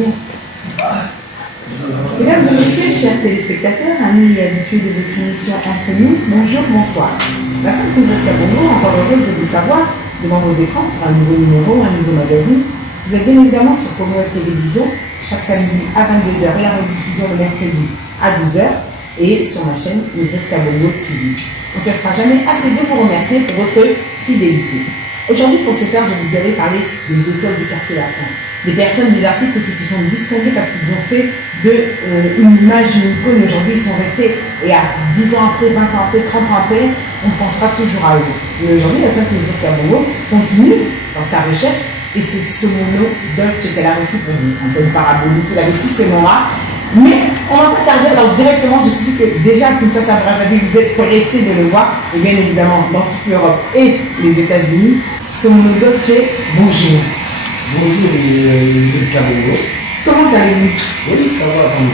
venir. Mesdames et messieurs, chers téléspectateurs, amis et habitués de votre émission Entre nous, bonjour, bonsoir. La femme Sylvette Kabongo, encore heureuse de vous savoir devant vos écrans pour un nouveau numéro, un nouveau magazine. Vous êtes bien évidemment sur Congo Télévision, chaque samedi à 22h et la rediffusion le mercredi à 12h et sur ma chaîne Sylvette Kabongo TV. On ne cessera jamais assez de vous remercier pour votre fidélité. Aujourd'hui, pour ce faire, je vous avais parlé des écoles du quartier latin. Des personnes, des artistes qui se sont distingués parce qu'ils ont fait une image, une icône. Aujourd'hui, ils sont restés, et à 10 ans après, 20 ans après, 30 ans après, on pensera toujours à eux. Et aujourd'hui, la Sainte Sylvette Kabongo continue dans sa recherche, et c'est ce mono Dolce qu'elle a reçu pour vous. Un peu une parabolique, il avait tous ces mots-là. Mais on va pas tarder, alors directement, je suis que déjà à Kinshasa, Brazzaville, vous êtes pressés de le voir, et bien évidemment dans toute l'Europe et les États-Unis. Ce mono Dolce, bonjour. Bonjour, Kabongo. Comment allez-vous? Oui, ça va comme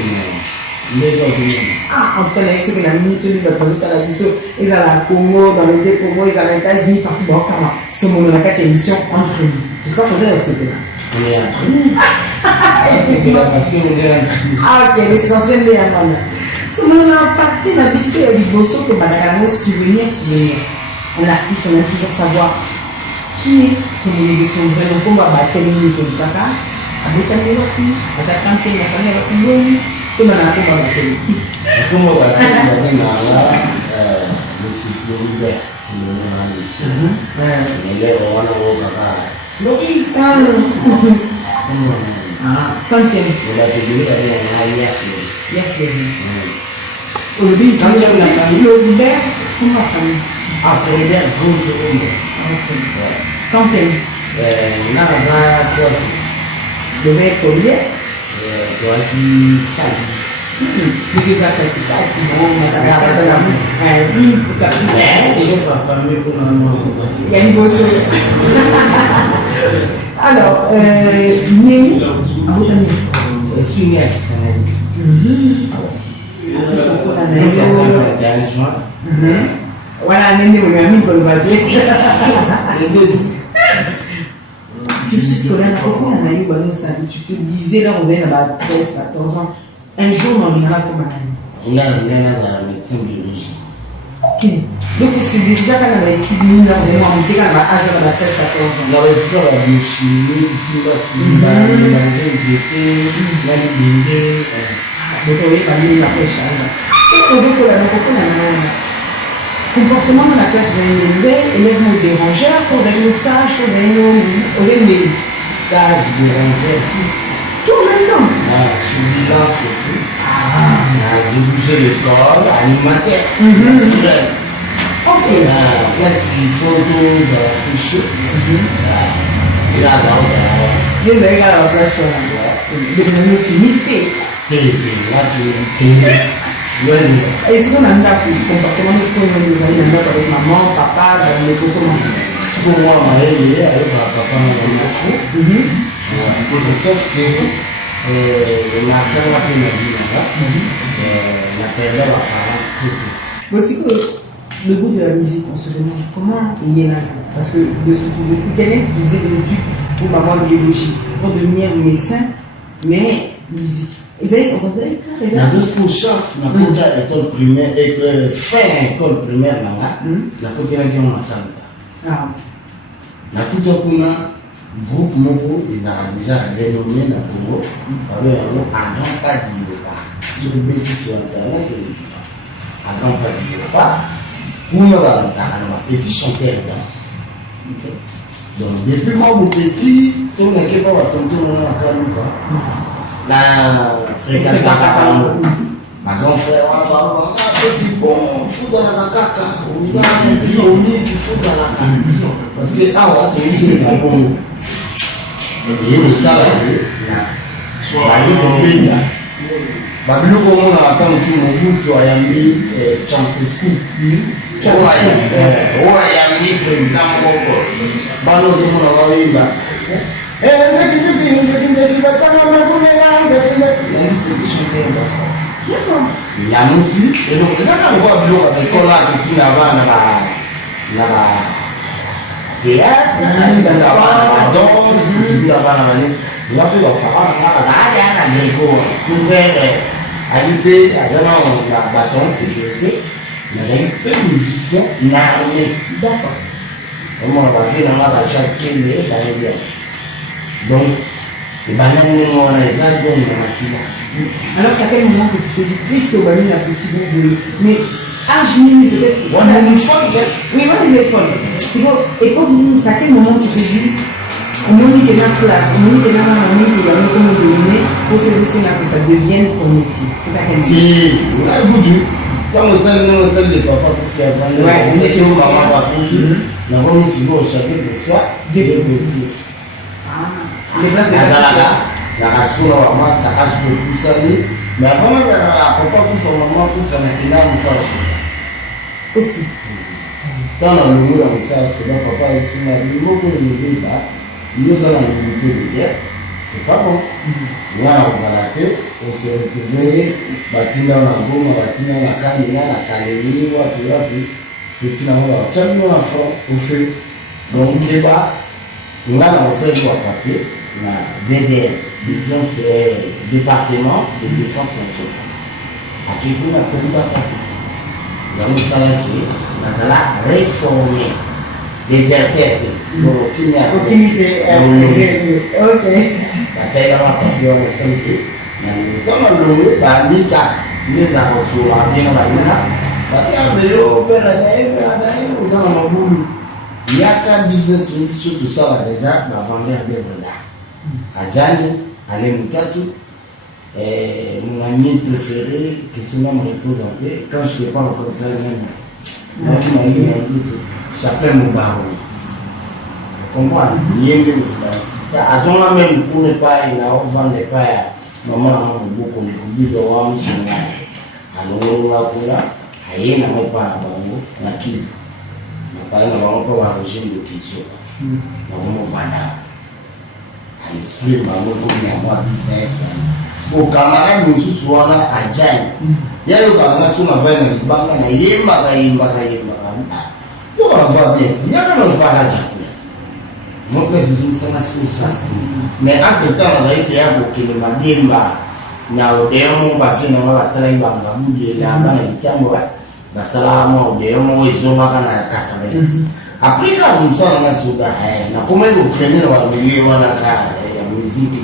les autres. Ah, en tout cas, c'est que la minute de la présidente à la mission, ils sont à Congo, dans le pays Congo, ils sont aux États-Unis, partout dans le Kama. Ce moment, on a 4 émissions entre nous. J'espère que vous avez aussi là. On est entre nous. C'est que la partie, on est entre nous. Ah, ok, l'essentiel de la monde. Ce moment, on a parti la mission et l'Ibosso que Madame souvenir. Un artiste, on aime toujours savoir qui est ce moment de son vrai nom, comment on va battre le niveau du Kaka. Abotani wapi, azakante na kanya wakungoni, kuna na hapo bateli. Comment on va faire le cycle ouvert, le mission. Mais là, on va voir Floki. Ah, quantième. on a toujours avec un Yafle. Yafle. Aujourd'hui, quand tu as la famille, Floribert, comment la famille? ah, Floribert, bonjour. Quantième. Là, on va quoi? Le verre collier. Toi qui salue. Porque já tem que estar aqui, mas a gata da mãe, o capitão. Chef à famille pour la mort. Il y a une grosse. Alors, Néo, à votre avis. Je suis né à Sénégal. Voilà, Néné, on a mis pour le bateau. Je suis scolaire, pourquoi on a eu ça? Tu te disais là, vous avez la 13 à 14 ans. Un jour, on a comme un On a un médecin biologiste. Ok. Donc, c'est déjà quand on a étudié mineure, on a monté quand on a âge de la 13 à 14 ans. On a étudié la biochimie, ici, là, on a mélangé une diété, on a l'idée. Donc, on va aller la pêche. Aux écoles, on a comportement dans la classe, vous avez élèves dérangeurs, vous avez nos sages, vous avez des Sage, dérangeur. tout en même temps. Surveillance et tout. J'ai bougé l'école, animateur, naturel. Ok. Merci, photo, touche. Et là, Vous avez la place, vous avez une optimité. Est-ce qu'on a un comportement de ce qu'on a des avec maman, papa, les consommateurs? pour moi, ma aide, avec papa, maman, sauf que la terre a pris la vie là-bas, la période a parlé très peu. Voici que le goût de la musique, on se demande comment il est là. Parce que de ce que tu expliquais, tu faisais des études pour maman de biologie, pour devenir médecin, mais musique. Vous avez compris? La deuxième chance, la première école primaire, fin école primaire, la première qui on attend. La première groupe Moko, ils ont déjà renommé la Congo, avec un nom à grand pas du Yoruba. Sur le bêtise sur internet, à grand pas du Yoruba, pour me voir un petit chanteur et danse. Donc, depuis mon petit, sur le Québec, on va tomber dans la Kalouka. La fréquente ma grand frère, petit bon, fout à la caca, on a un petit qui fout à la caca. Parce que, ah ouais, tu es un bon. Et ça, là, Babylou, comme on a attend aussi mon goût, tu as mis Chancescu. Tu as mis président Moko. Bano, on a vu là. La musique, et donc c'est là qu'on voit l'école là qui tue la théâtre, la danse, tu dis avant la manée, il va plus leur parole, il y a un grégo, tout vert, ajouté, la bâton, sécurité, il y a eu peu de musiciens, une armée. D'accord. Comment on va faire dans la chaque télé, dans les biens. Donc, les bananes, on a les albums dans la pila. Alors, c'est à quel moment que tu te dis, puisque Wally a petit bout de. Mais, Jimmy, peut-être. On a une folle, oui, moi, il est folle. C'est bon. Et comme c'est à quel moment tu te dis, au moment où tu es dans la classe, au moment où tu es dans la famille, tu es dans le domaine, pour ces aussi, que ça devienne ton métier. C'est à quel moment? Si, on a voulu. Quand on s'est dit, papa, pour faire prendre, on sait que maman va poursuivre. Nous avons mis sur le chapitre de soi, des petits. Les places de la race pour la maman, ça cache le plus salé. Mais avant, papa, pour son maman, pour son maquillage, on s'en fout. Aussi. Quand on a le mot dans le sens que notre papa est aussi marié, il faut que le débat, nous allons limiter de guerre. C'est pas bon. Là, on va la tête, on s'est retrouvé, bâti dans la boum, bâti dans la canne, la calérie, petit dans la tête, nous l'enfant, au fait. Donc, débat, nous allons essayer de papier, la DDR, département de défense nationale. À qui vous n'avez pas tapé. Donc, ça l'a dit, on a réformé les interdits. Aucune idée. Ok. Saya dapat perjuangan sendiri. Yang itu melalui kami tak ini tak usulan yang lainnya. Tapi yang beliau ada yang sama maupun. Dia kan bisnis itu salah desa, bapaknya dia benar. Ajani, alimutatu, mon ami préféré, qui souvent me repose un peu quand je ne l'ai pas encore fait même. Moi qui m'a dit un truc, s'appelle Moubarou. Comprendre, bien c'est ça. À ce moment même, pour ne pas, il n'a pas vendu pas, maman, beaucoup de coups de rhum, c'est là. Alors, on va pour là, il n'a pas la kiff. N'a pas un régime de kitchen. Nous avons vendu. À l'esprit, nous avons business. Au camarade, nous sommes là à Djan. Il y a eu un garçon qui a fait un banc, il y a eu un banc. Il y a eu un banc. Il y a eu un banc. Mon père c'est une chose mais entre temps on a été à beaucoup de madimba na odemo ba fina wa sala ibanga mudi la bana litambo ba sala mo odemo izoma kana kaka après quand nous sommes na suda na comment vous prenez wa milieu wana ka ya musique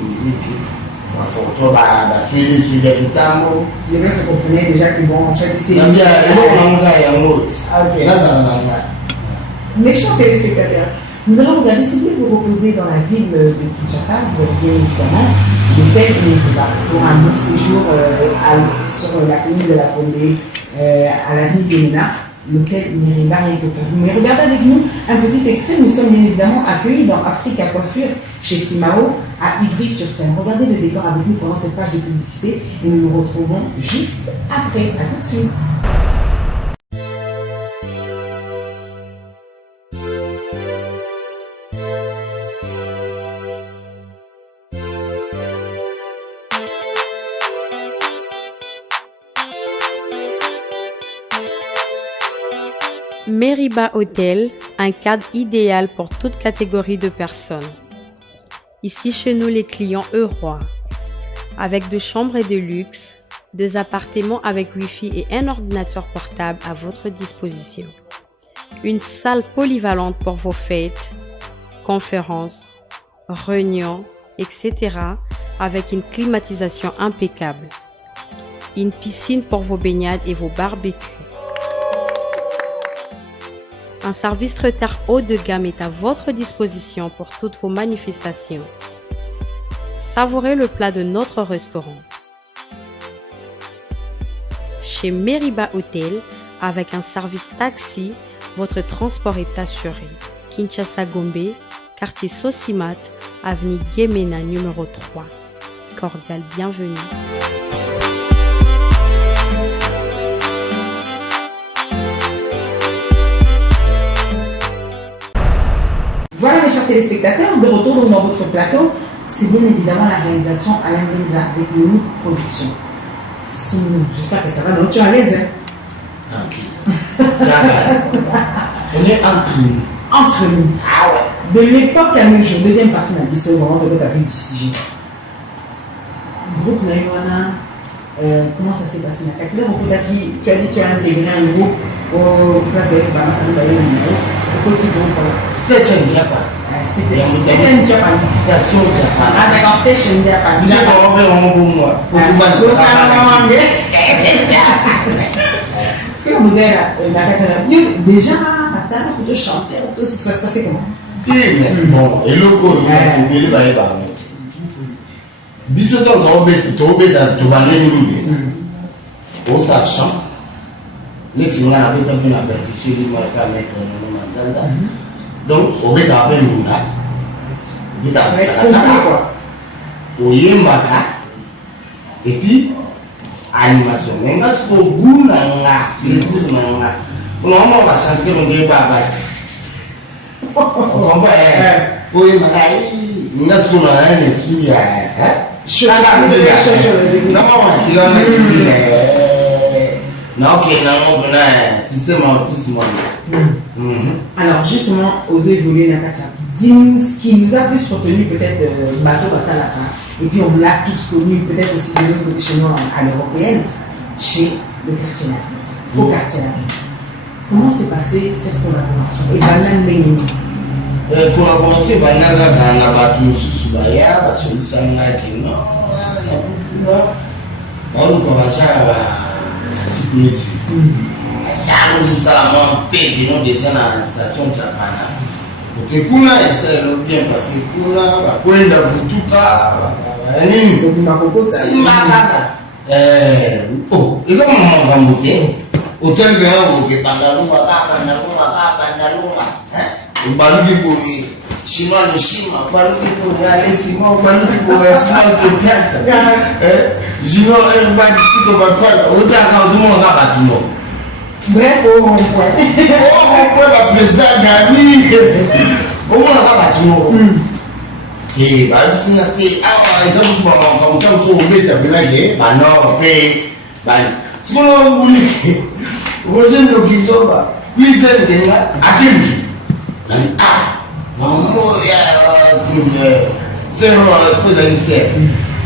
ma photo ba fili sur des kitambo les gens se comprenaient déjà qu'ils vont en fait essayer bien on a mon gars ya mot là ça na méchant téléspectateur. Nous allons regarder si vous vous reposez dans la ville de Kinshasa, vous avez bien évidemment le Père Meriba pour un long séjour sur la commune de la Condé à la ville de Ména, lequel Meriba est pour vous. Mais regardez avec nous un petit extrait, nous sommes bien évidemment accueillis dans Africa Coiffure chez Simao à Ivry-sur-Seine. Regardez le décor avec nous pendant cette page de publicité et nous nous retrouvons juste après. À tout de suite. Meriba Hotel, un cadre idéal pour toute catégorie de personnes. Ici chez nous, les clients heureux, avec 2 chambres et de luxe, 2 appartements avec Wi-Fi et un ordinateur portable à votre disposition. Une salle polyvalente pour vos fêtes, conférences, réunions, etc. avec une climatisation impeccable. Une piscine pour vos baignades et vos barbecues. Un service traiteur haut de gamme est à votre disposition pour toutes vos manifestations. Savourez le plat de notre restaurant. Chez Meriba Hotel, avec un service taxi, votre transport est assuré. Kinshasa Gombe, quartier Sosimat, avenue Gemena numéro 3. Cordial bienvenue. Voilà mes chers téléspectateurs, de retour dans votre plateau, c'est bien évidemment la réalisation Alain Benza avec Unique Production. J'espère que ça va, donc tu es à l'aise. Tranquille. On est entre nous. Entre nous. Ah ouais. De l'époque à nos jours, deuxième partie d'un lycée, vraiment de ta vie du sujet. Groupe Naïwana, comment ça s'est passé? Tu as dit tu as intégré un groupe au place de Bama, ça nous va y aller au petit groupe. C'était un Japan. C'était un Japan. Station Japan. Ah d'accord, Station Japan. J'ai pas envie en bon moi. Pour tout le monde. C'est comme vous êtes déjà, tu chantais, ça se passait comment? Oui, mais bon, et le coup, il va y avoir. Biso to da to vale ni o sachant les tinga na beta bien percussion di marca mettre no mandanda donc o beta ben munda beta chaka o yembaka et puis animation nga so guna nga plaisir nga on va chanter on dit baba on va o yembaka nga so na esprit alors justement, oser évoluer Nakacha. Dis-nous ce qui nous a plus retenu peut-être Bateau Batalaka. Et puis on l'a tous connu peut-être aussi de l'autre côté chez nous à l'européenne, chez le quartier latin, au quartier latin. Comment s'est passée cette collaboration? Et Banan Benini. Collaboration Banaga na batu susubaya basolisa ngaki no na on ko basha ba sécurité chaque nous salamon pète non déjà na station Japana donc kuna c'est le bien parce que kuna ba kwenda vutuka nini simba oh iko mama mmoja hotel gani ke pandalunga baluki boye chinois de chima baluki boye alesima baluki boye sima de tête jino ba siko ba kwala otaka udumo ka batuno bref au point ba président gani o mo ka batuno ba singa te awa exemple ba comme ça so beta bilage ba no pe ba siko no buli oje ndo kizoba please ndenga akimki maman ya zéro potentiel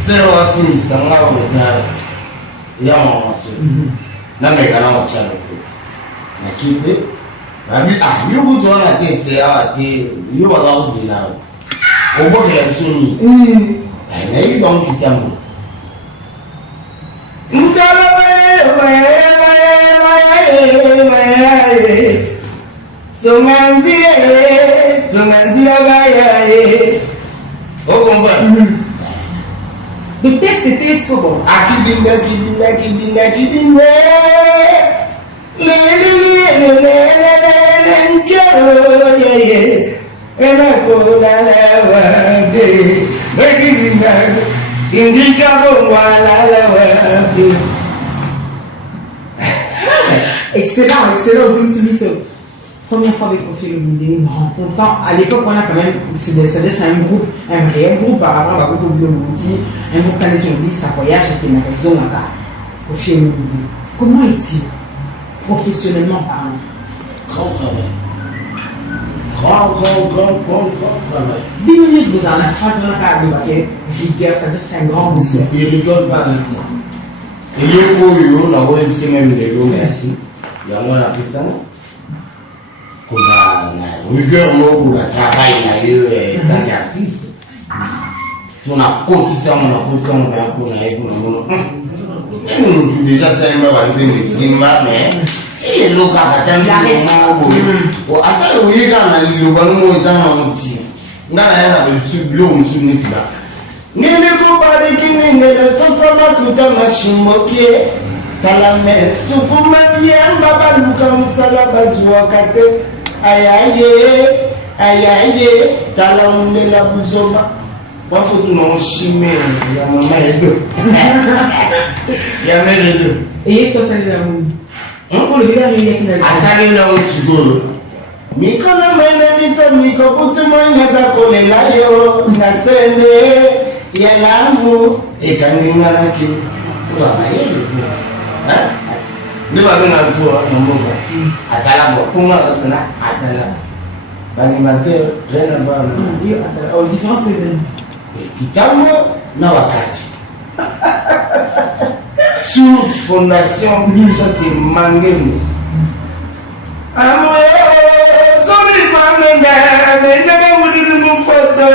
zéro tout ça là on est là on se na me kana on chale na kipe na bi yo go to na test ya ati yo wa ga uzina o bo ke la soni na yi don kitamu ndala we Somandire bayaye. Oh comprendre. Le test était ce bon. Akibinga. Excellent, Zimsimiso. Première fois avec Kofi Olomide, rencontrant, à l'époque on a quand même, c'est un groupe, un réel groupe par rapport à Kofi Olomide, un groupe canadien, ça voyage et qui n'a raison à Kofi Olomide. Comment est-il, professionnellement parlant? Grand travail. Grand travail. 10 minutes vous en la phrase de la carte de rigueur, c'est-à-dire que c'est un grand bosseur. Il rigole pas avec ça. Il y a eu la OMC même de l'eau, merci. Il y a moins appris ça, non? Qu'on a la rigueur, non, pour le travail, en tant qu'artiste. Si on a cotisé, on a déjà, ça m'a dit, mais c'est ma mère. Si les locaux attendent, on attend, oui, quand on a le ballon, on est dans un petit. On a un peu de bleu, on se met là. Nene kupari kinene la sasama kuta mashimokie talame sukuma biamba baluka msala bazua kate ayaye talamne la buzoma bafutu no shime ya mama edo ya mere edo et est-ce que ça lui a mis pour le gars il y a qui n'a atale la usugoro mikona mene miso mikobutu moina za kolela yo nasende yalamu ekangingalaki tuwamayele ne ba bena zuwa namunga atala bo kuma kana atala L'animateur, rien à voir. Différence les amis. Kitamo, na wakati. Source, fondation, tout ça c'est Mangemu. Amoyo, Tony Famene, Mene Moudou mon photo,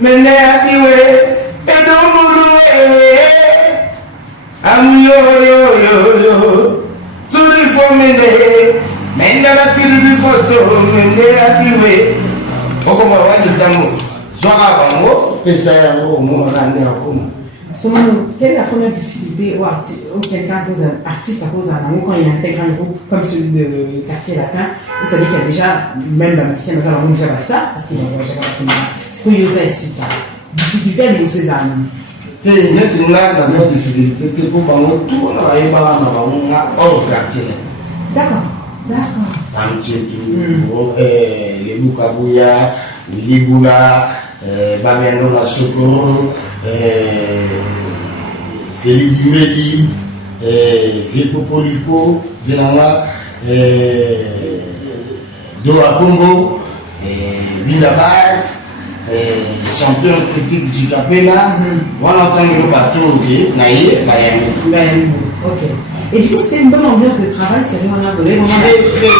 Mene Abiwe, Edo Moudou, Amoyo, Tony Famene, Mene Moudou photo, Mene Abiwe. Okoma wadi tango, Zora Bango, Pesayango, Mourane Akomo. Quelle est la première difficulté ou quelqu'un pose un artiste pose un amour quand il intègre un groupe comme celui de Quartier Latin? Vous savez qu'il y a déjà, même la musicienne, nous allons déjà ça, parce qu'il y a déjà la ce qu'il y a ici. Difficulté à négocier ça. C'est une difficulté, c'est pour tout hors quartier. D'accord. Samchetu, les Moukabouya, les Liboula, Babiano la Sokoro, Félix Dimedi, Zepopolipo, Zenanga, Doa Congo, Villa Basse, champion critique du Capella. On entend le bateau, Naïe, ok. Et du coup, c'était une bonne ambiance de travail, c'est vraiment là. Très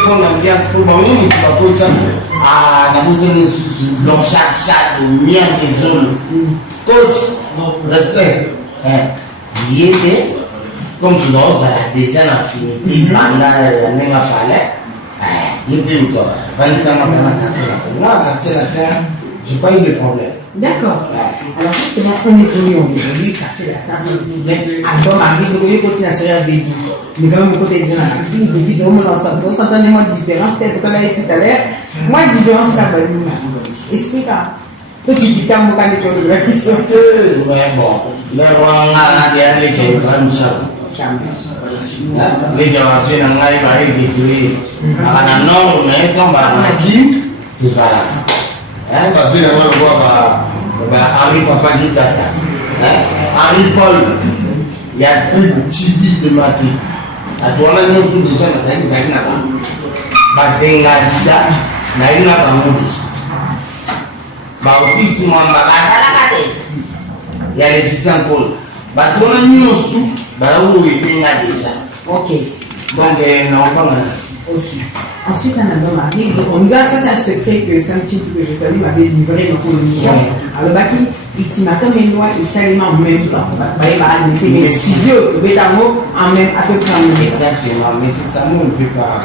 bonne ambiance pour moi. On est pas comme ça. Ah, nous avons dans chaque mien des zones. Coach, respect. Il était, comme tout le monde, ça a déjà l'affinité. Pendant l'année à Palais, il était où toi 25 ans dans la quartier latin, j'ai pas eu de problème. D'accord. Alors justement, on évolue, quartier latin, album arrive, on continue à se faire des bêtises. Mais quand même, au côté de la vie, depuis le moment ensemble, on s'entendait moins de différence, c'était tout à l'heure, moins de différence qu'à Balou. Explique-moi. Toi, tu dis qu'à mon cas, les choses de la question. Ouais, bon. Là, on a regardé les gens comme ça. Les gens ont fait un live avec des bruits. À la nord, mais quand on va qui, c'est ça là. On va faire un live avec Henri Papa Ditata. Henri Paul, il y a fait de Tibi de Mati. À toi, on a une autre déjà, mais ça n'a pas. Bazenga Dita, n'a eu la Bamoudi. Baotis, moi, il y a les fils en col. On a une autre tout, où il est déjà. Ok. Donc, non, pas mal. Aussi. Ensuite, un album arrive. Donc, on nous a, ça, c'est un secret que Saint-Tim, que je salue, m'avait livré dans son émission. Alors, Baki, ultimatum, et moi, et Salima en même temps. Mais studio, Betamo, en même, à peu près en même temps. Exactement, mais c'est ça, moi, on ne peut pas.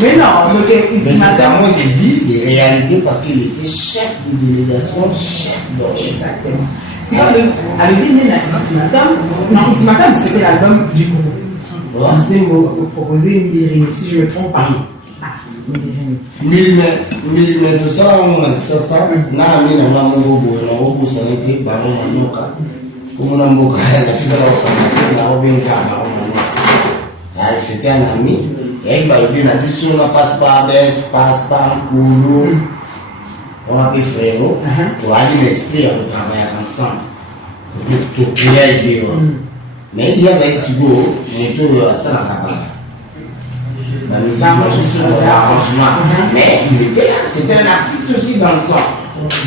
Mais non, donc, mais c'est ça, moi, qui dis des réalités parce qu'il était chef de délégation, chef d'orchestre. Exactement. C'est quand le ultimatum, non, ultimatum, c'était l'album du groupe. On s'est proposé une Mirimé, si je ne me trompe pas. Millimètre, ça, n'a mis dans la mongo, on s'en était par mon moka. Comme on a moka, c'était un ami. Et il m'a dit, on passe par Bête, passe par Koulou. On a fait frère, pour aller l'esprit, on travaille ensemble. Pour créer des. Mais il y a des sigos, mon tour à ça, la musique, l'arrangement. Mais il était là, c'était un artiste aussi dans le sens.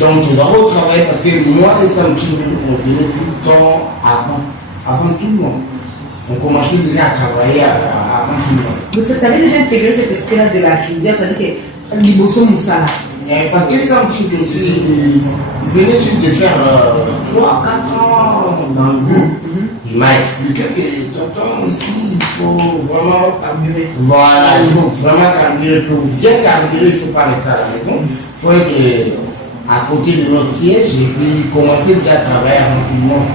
Donc, on doit retravailler parce que moi et Sam Chou, on faisait tout le temps avant tout le monde. On commençait déjà à travailler avant tout le monde. Donc, tu avais déjà intégré cet esprit-là de la rivière, c'est-à-dire que Liboso Moussala. Parce que Sam Chou, il venait juste de faire 3 à 4 ans dans le groupe. Il m'a expliqué que tonton aussi, il faut vraiment carburer. Voilà, il faut vraiment carburer. Pour bien carburer, il ne faut pas rester à la maison. Il faut être à côté de notre siège et puis commencer déjà à travailler avec tout le monde.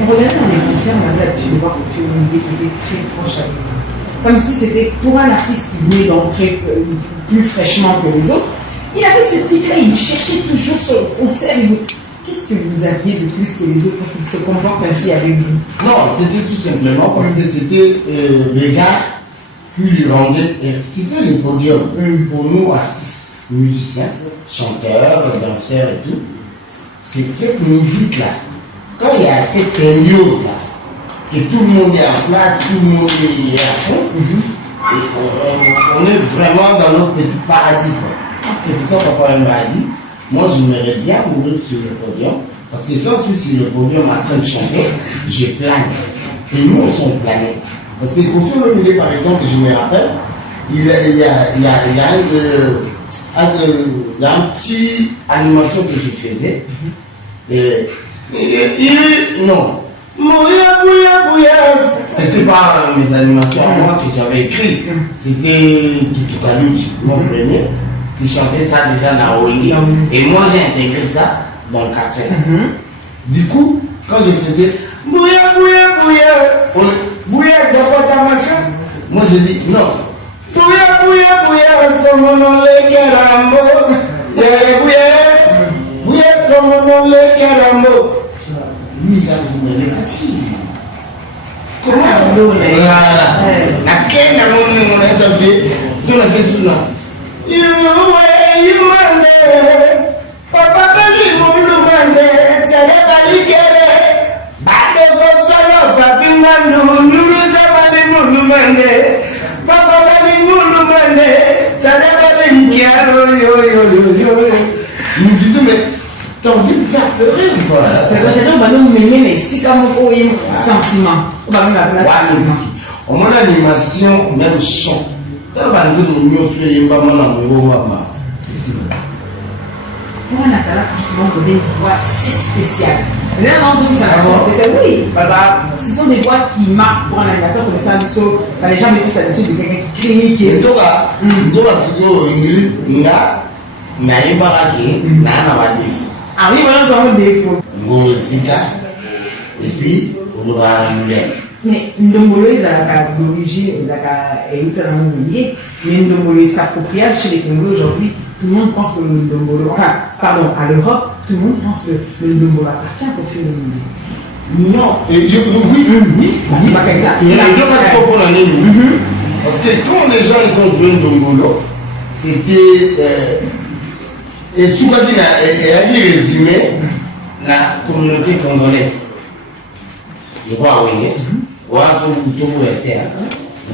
On regarde dans les concerts, on a l'habitude de voir que tu étais très proche avec nous. Comme si c'était pour un artiste qui venait d'entrer plus fraîchement que les autres. Il avait ce titre-là, il cherchait toujours sur le concert. Qu'est-ce que vous aviez de plus que les autres pour qu'ils se comportent ainsi avec vous? Non, c'était tout simplement parce que c'était les gars qui lui rendaient, tu sais, les podiums pour nous, artistes, musiciens, chanteurs, danseurs et tout. C'est cette musique-là. Quand il y a cette symbiose-là, que tout le monde est en place, tout le monde est à fond, et on est vraiment dans notre petit paradis. C'est pour ça que papa m'a dit, moi j'aimerais bien mourir sur le podium, parce que quand je suis sur le podium en train de chanter, je plane. Et nous, on s'en planait. Parce que Kofi Olomide, par exemple, je me rappelle, il y a un petit animation que je faisais. Non. C'était pas mes animations à moi que j'avais écrit. C'était Tutukaluchi, mon premier, qui chantait ça déjà dans Owengi. Et moi j'ai intégré ça dans le quartier. Du coup, quand je faisais Bouya, Zapata machin, moi je dis non. Bouya, somono le carambo. Bouya, somono le carambo. Lui, il a besoin de l'énergie. Comment voilà. Laquelle n'a pas mon interview sur la question là. You mande, papa bali mundu mande, chaya bali kere, bade votalo papi mandu, nuru chabali mundu mande, papa bali mundu mande, chaya bali nkiaro yo. Il me disait mais t'as envie de faire pleurer ou quoi? C'est donc maintenant mais si comme on a un sentiment, on va mettre la place. On a l'animation, même chant. Dans le bandeau, nous avons fait un peu de temps. Pour un Natala, franchement, vous avez une voix si spéciale. Là, non, c'est spécial. Oui, ce sont des voix qui marquent pour un animateur comme ça. Les gens mettent plus l'habitude de quelqu'un qui crie, qui est. Nous avons Ingrid, Ah oui, voilà, nous avons des défauts. Nous et puis, nous avons mais Ndombolo, ils ont d'origine, ils ont oublié, mais Ndombolo s'approprie chez les Congolais aujourd'hui. Tout le monde pense que le Ndombolo, pardon, à l'Europe, tout le monde pense que le Ndombolo appartient au Kofi Olomide. Non, oui. Il y a pas trop pour l'année. Parce que quand les gens ont joué Ndombolo, c'était. Et souvent, il a résumé la communauté congolaise. Je crois oui. Voilà tout était.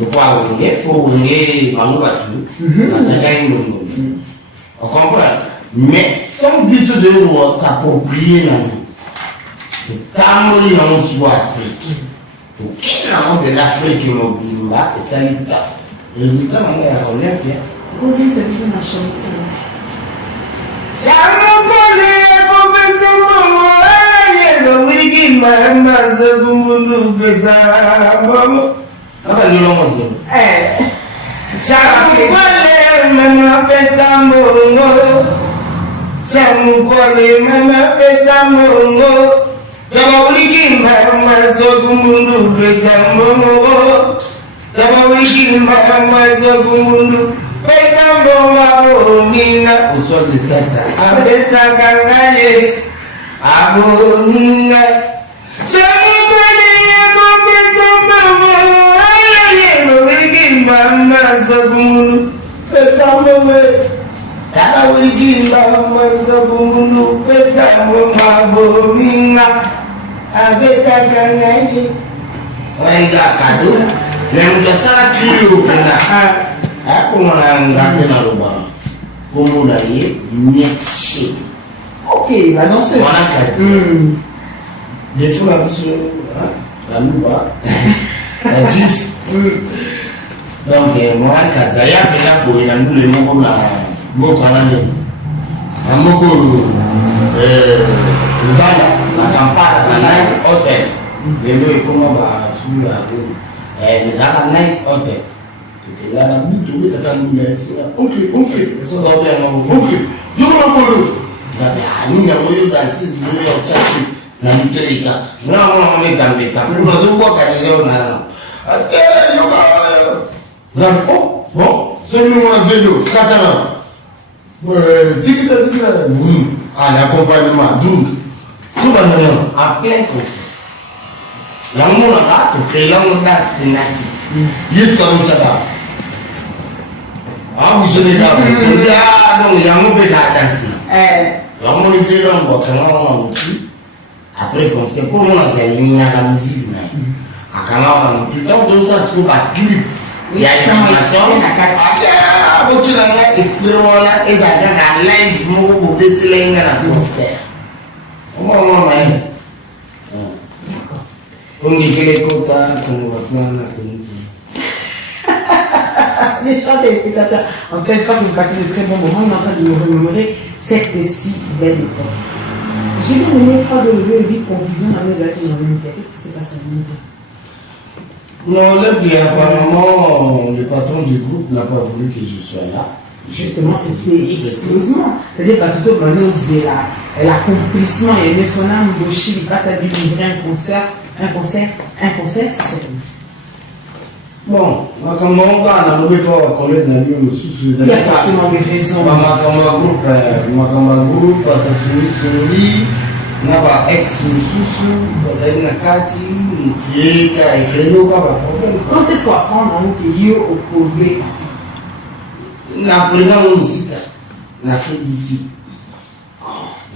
Je crois oui. Pour oui, on comprend. Mais comme but de s'approprier la vie, de dans le Afrique, pour quelle langue de l'Afrique mobile et ça les résultats, on est à combien de temps? Aussi, c'est ma chanson. Au sol de Tata. Abeta Kangaye, Aboninga. Ok, va danser. Des fois, la louba, la gif. Donc, moi, quand il y a pour il a nous les mots comme la moko à l'année. La moko, la campagne, la night hôtel. Les lois et comment va sur la rue. Mais ça, la night hôtel. Là, la boue, tout le monde c'est là. Ok. Ça va bien, ok. Nous, on va nous n'avons dans 6 millions de chats. Na Nigeria. Non, on est dans le temps. Nous avons quoi qu'à dire parce que oh, bon, c'est nous on a vélo, catalan. Tika. L'accompagnement, d'où tout va maintenant. Après, comme ça. La monde a tout créé la monde dynastie. Yes, comme ça. Ah, vous je n'ai pas. Donc, il y a un peu de danse. La monde est fait là, on va comment on après, comme c'est pour moi, il y a la musique. À Canada, tout le temps, tout ça, c'est pour la clip. Il y a l'explication. Tu n'as extrêmement et la live pour détruire la concert. Comment on dit que les quotas, on va prendre la communauté. Les chers téléspectateurs, en tout cas, je crois que vous passez de très bons moments. On est en train de nous remémorer cette si belle époque. J'ai bien aimé une phrase de vite conclusion dans les Olympiades. Qu'est-ce qui s'est passé à l'Olympia? Non, l'Olympia, apparemment, le patron du groupe n'a pas voulu que je sois là. Justement, c'était explosement. C'est-à-dire qu'à tout autre moment, l'accomplissement et le son âme gaucher, il passe à lui livrer un concert seul. Bon, comme on va, on ne peut pas connaître la vie aussi. Il y a forcément des raisons. Ma groupe, on a ex Moussou, on a Kati, et quand est-ce qu'on va prendre un pays au problème? La première musique, la fête d'ici.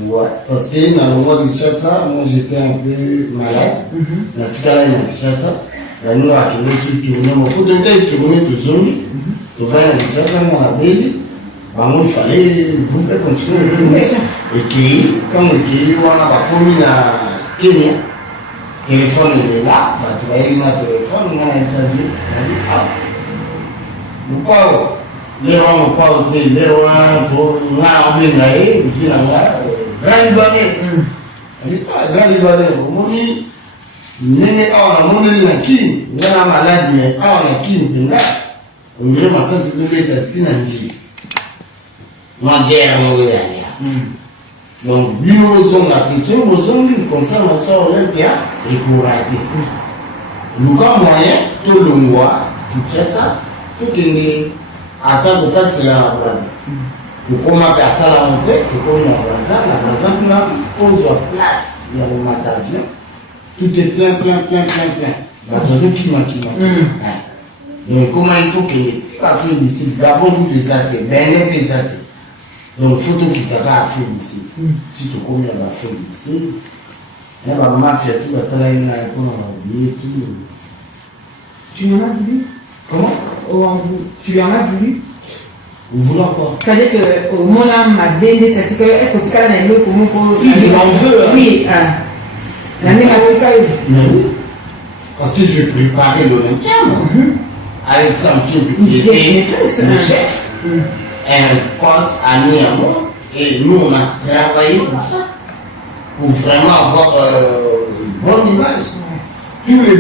Ouais, parce que dans le mois de Tchatsa, moi j'étais un peu malade. La Ticala est Tchatsa. Nous avons tourné, mon coup de tête, tourné de zone. Tout va dans Tchatsa, on a béli. Il fallait continuer de tourner. Et qui, comme le Kiri, on a commis à Kenya. Le téléphone est là, tu vas aller dans le téléphone, on a installé. Nous pas. Les gens n'ont pas été, les gens n'ont pas été, les gens grand Libanais. Grand Libanais, on dit, n'est pas on a mon qui, on a malade, mais on a qui, on dit, ma santé de l'état financier. Ma guerre, on est là. Donc, nous sommes la question, nous sommes comme ça, nous sommes Olympia et pour arrêter. Nous avons moyen, tout le mois, tout ça, tout est attends que c'est la base. Pour qu'on m'appelle ça la montrée, et qu'on y a la base, pose place, il y a une matation, tout est plein. La troisième qui m'a. Donc comment il faut que tu fasses ici, d'abord vous les actes, bien les actes. Donc photo qui t'a fait ici, si tu connais la fait ici, il y a ma fille tout, ça là il a oublié tout. Tu m'en as voulu? Comment? Tu lui en as voulu? Vouloir quoi? C'est-à-dire qu'au moment là, ma belle, est-ce que tu as un autre pour si je m'en veux. Oui, mais oui. Parce que je préparais l'Olympia. Alexandre qui était le chef, un pote ami à moi, et nous on a travaillé pour ça, pour vraiment avoir une bonne image. Tous les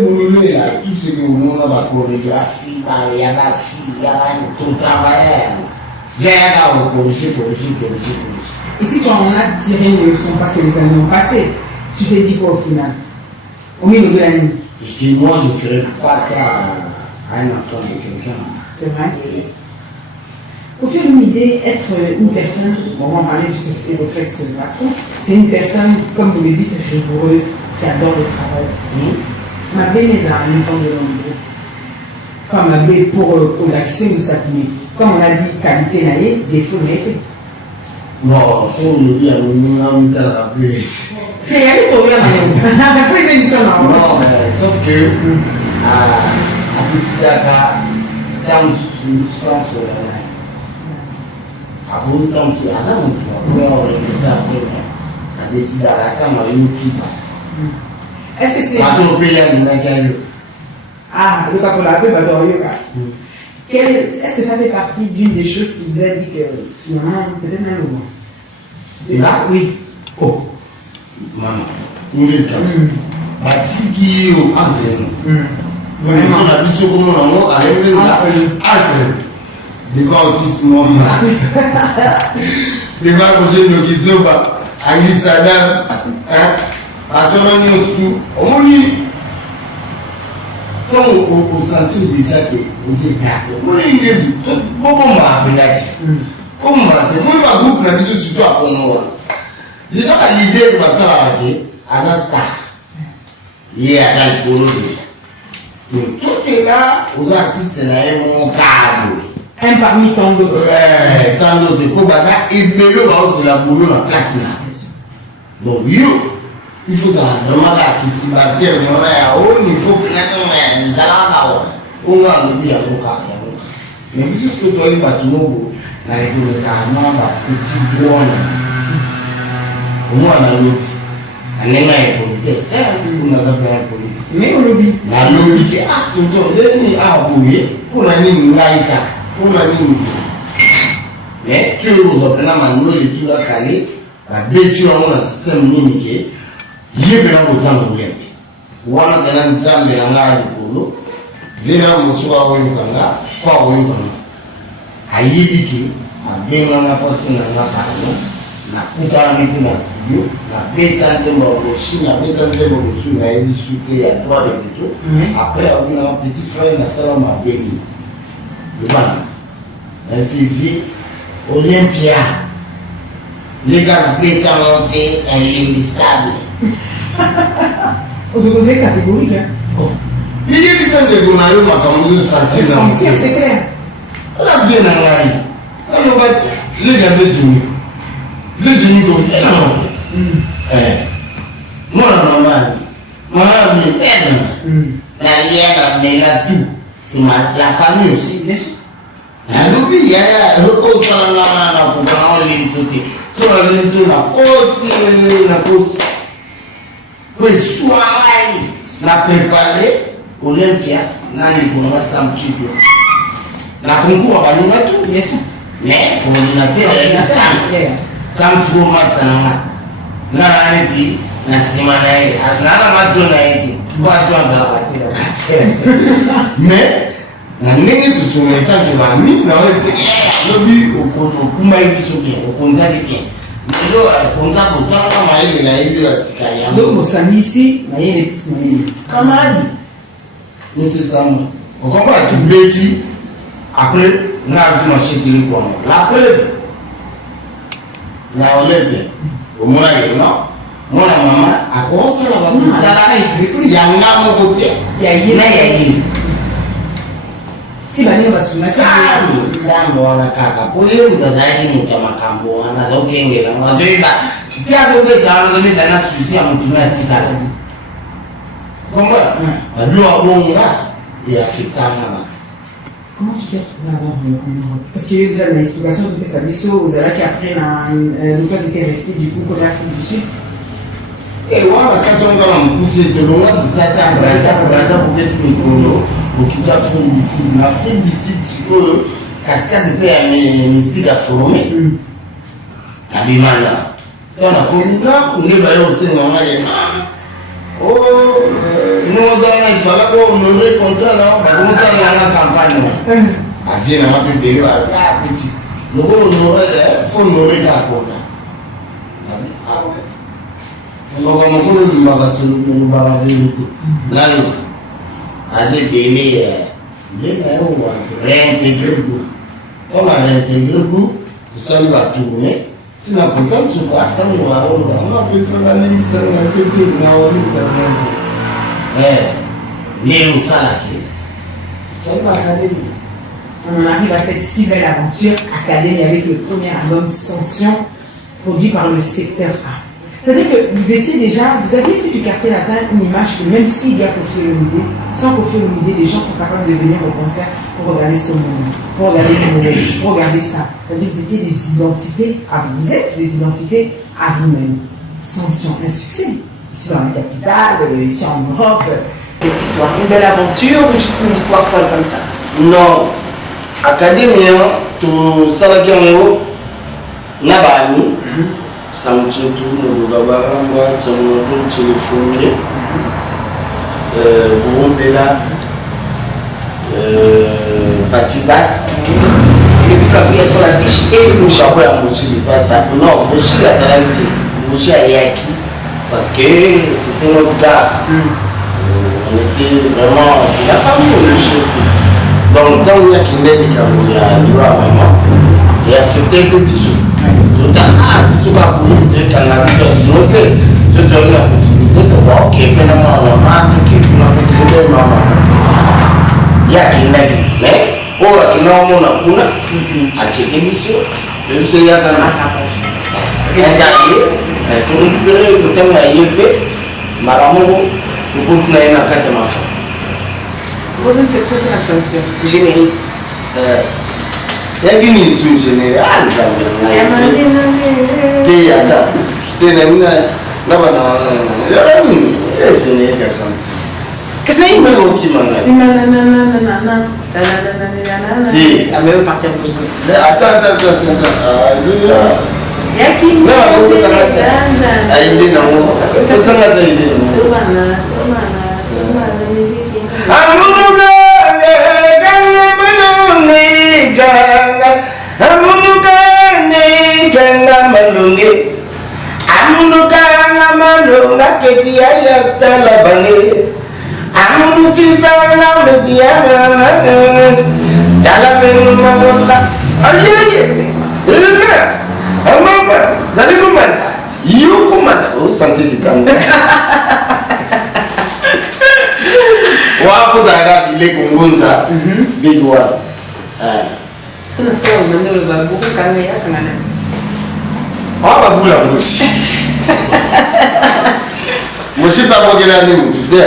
boulolés, là, tout ce que nous avons la chorégraphie, il y a la fille, il y a tout travail. Il y a corriger. Et si tu en as tiré une leçon parce que les années ont passé, tu t'es dit quoi au final? Au milieu de l'année? Je dis, moi je ne ferai pas ça à un enfant de quelqu'un. C'est vrai? Pour faire une idée, être une personne, on va en parler puisque c'était votre ex-patron, c'est une personne, comme vous le dites, rigoureuse, qui adore le travail. Ma belle les amis de l'ombre. Comme ma belle pour l'accès ou s'appuyer. Comme on a dit, qualité naïe, défaut naïe. Non, si on le dit, on a mis à la rappeler. Il y a eu tout rien. Après, c'est une seule. Non, sauf que, à Piscaka, dans le sens sur la main. À bon temps, c'est à la main. Après, on a décidé à la cam, on a eu tout. Est-ce que c'est. Ah, le cas pour la paix, est-ce que ça fait partie d'une des choses qui vous a dit que finalement, peut-être même au moins? Là? Oui. Oh, maman, une des cas. Ma petite qui est au entraînement. On a vu ce qu'on a allé là, devant autisme, devant projet de l'occasion, Annie Sadam, attendons tout. On dit, quand on sentit déjà que vous êtes gâtés, on dit, comment on va appeler là-dessus? Comment on va appeler? On va groupe la mission surtout à Conora. Les gens ont l'idée de battre à la star. Il y a dans le polo déjà. Donc tout est là, aux artistes, là, mon câble. Un parmi tant d'autres. Ouais, tant d'autres. Pour bazar, et le va de la boulot la place là. Donc, il faut vraiment là, qui s'y battent, il y a haut, il faut que les gens on a le bien au cas. Mais si ce que tu as eu, tu n'as pas le carrément petit bois. Au moins, on a l'eau. On est là pour le test. On a pas politique. Mais au lobby. La lobby qui a tout le temps, a bouillé, pour la ligne laïque, pour la ligne. Mais tu vous apprenez à nous les tout la calé, la bêtise dans le système minique, il y a bien aux Anglais. Ou on a bien des Anglais dans la Polo, Vina Moussua Oyukanga, pas Oyukanga. A Yibiki, a bien dans la poste dans la parole, la Koutara Miku dans le studio, la Bétante Moroshi, la Bétante Moroshi, la discuté il y a 3 minutes. Après, on a un petit frère dans la salle à Béni. Voilà. Elle s'est dit. Olympia, les gars pétantés, indémissables. On doit poser catégorique. Il y a des gens qui ont sentir, c'est clair. La bien dans la vie. Les gars veulent du niveau. Veulent du niveau, fait moi, la maman, la lienne, mais la tout. C'est la famille aussi, bien sûr. Lobby, il y a un recours sur la pour prendre l'immunité. Sur l'immunité, la cause. Oui, soit la préparer, Olympia, n'a pas de samedi. La concours va nous mettre tout, bien sûr. Mais pour l'unité, il y a Sam Souma Sananga. N'a rien dit, n'a Simanaï, n'a pas de mais, na ndenge tusomeka ke bami na wewe lobi okuma ibiso bien okonzali bien lelo konza botala kama ile na ile asikaya donc osangisi na yele pisi na yele kamadi mais c'est ça on comprend tout bêti après na azuma chekili kwa la preuve na Olympia omona yeno mwana mama akosa la babisala yanga mokote ya yeye si bani basuna samu wana kaka poyo mtazaki mtamakambo wana lokengela mwazoiba tiago ke dalo ni dana susi ya mtumia tikala komba adua bonga ya fitanga. Comment tu fais parce que déjà l'explication de ça biso aux qui après le toi était resté du coup côté Afrique du Sud et voilà quand on va m'pousser de loin ça braza pour mettre mikono ukija fungisi na fungisi siko cascade pe ya mystique à former la bimala tona komuna ngeba yo senga ngaye oh nous avons fala ko honorer contrat là ba ko ça la campagne avina mapi bego a petit le ko honorer faut honorer ta quota ah ouais on va me magasin nous va la vérité là avec des réintégrer le goût. On a réintégré le goût, tout ça va tourner. Si la pourtant, je crois que on va faire la limite, on a fait tout, on a mis ça. Mais on s'en a créé. Ça va académie. On arrive à cette si belle aventure académique avec le premier album Sanction produit par le secteur A. C'est-à-dire que vous étiez déjà, vous aviez fait du quartier latin une image que même s'il y a Koffi Olomide, sans Koffi Olomide, les gens sont capables de venir au concert pour regarder ce moment, pour regarder le pour regarder ça. C'est-à-dire que vous étiez des identités à vous. Vous êtes des identités à vous-même. Sanction, un succès. Ici dans la capitale, ici en Europe. Cette histoire, une belle aventure ou juste une histoire folle comme ça? Non. Académie, tout ça là qui est en haut, Nabani. Samtutu Nobugabaramba, Samono, Téléphone, Bombela, Patibas, et puis quand il y a sur la fiche, et le chapeau à Moussi, pas ça. Non, Moussi a qualité, Moussi a Yaki, parce que c'était notre cas. On était vraiment, c'est la famille, le chose. Donc, tant qu'il y a qui n'est pas il y a maman, et accepté que bisous. Ce n'est pas pour nous que la vie soit notée. C'est la possibilité de voir qu'il y a un marque qui est une maman. Il y a qui n'est mais pour qui n'a pas de à checker mission. Je sais qu'il y a un tout le temps à y aller, Maramongo, pour continuer à 4 machins. Vous avez cette sensation générique. Il y a une insulte générale. Qu'est-ce que c'est? Ah, mais on partir pour jouer. Attends. Big one. Est-ce que nous sommes le babou quand il y a quand même? On va bouler aussi. Je ne sais pas pourquoi il a dit tout ça.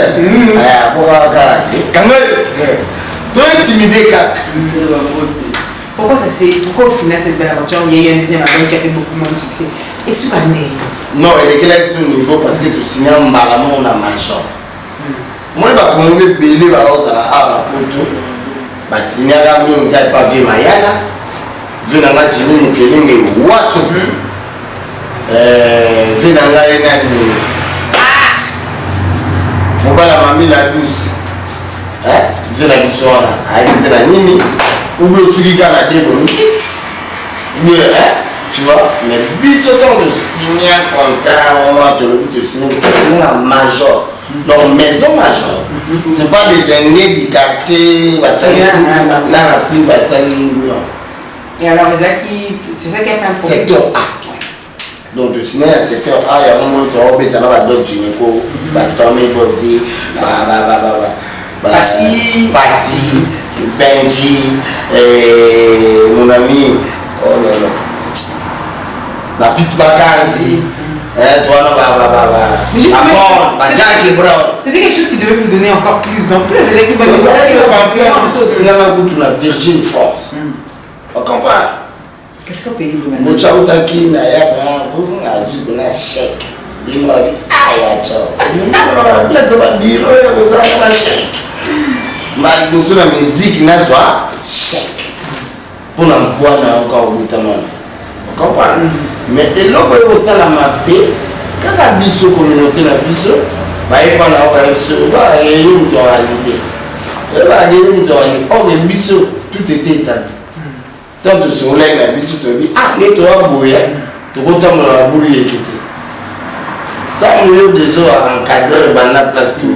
Toi, intimidé, pourquoi au final cette belle aventure, il y a eu un deuxième album qui a fait beaucoup moins de succès? Et ce qu'on est? Non, il est sur le niveau parce que tu signes un malamon, on a major. Moi, je vais payer la hausse à la hava pour tout. Je vais signer un ami qui n'a pas vu Mayala. Je vais aller mon kéling et watch. Je vais aller mon bas la mamie la douce. Je vais aller sur la nini. Ou bien tu dis qu'à la démonie. Tu vois, mais bis autant de signer un contrat, on va te signer un major. Donc, maison major. Ce n'est pas des aînés du quartier, et alors, c'est ça qui a fait un problème. Secteur A. Donc, tu signes un secteur A, il y a un moment où tu as un autre gynéco, Bastomé, Bobzi, Passi, Benji, mon ami, oh là là. La petite Bacardi, toi c'était quelque chose qui devait vous donner encore plus d'ampleur. C'est la Virgin Force. On comprend. Qu'est-ce qu'on paye vous maintenant? Mochautaki na ya na azuko na chèque. Il m'a dit aïe ciao. Là ça va dire on chèque. Mais nous sommes la musique na soit chèque. Pour l'envoi na encore notamment. On comprend. Mais et là on ça la mapper quand la biso communauté la biso ba y pas na on biso ba et nous doit valider. Et ba dire nous doit on les biso tout était établi. Tant de soleil la biso te dit ah mais toi boya tu retombe dans la bouille qui était. Ça nous déjà encadrer dans la place que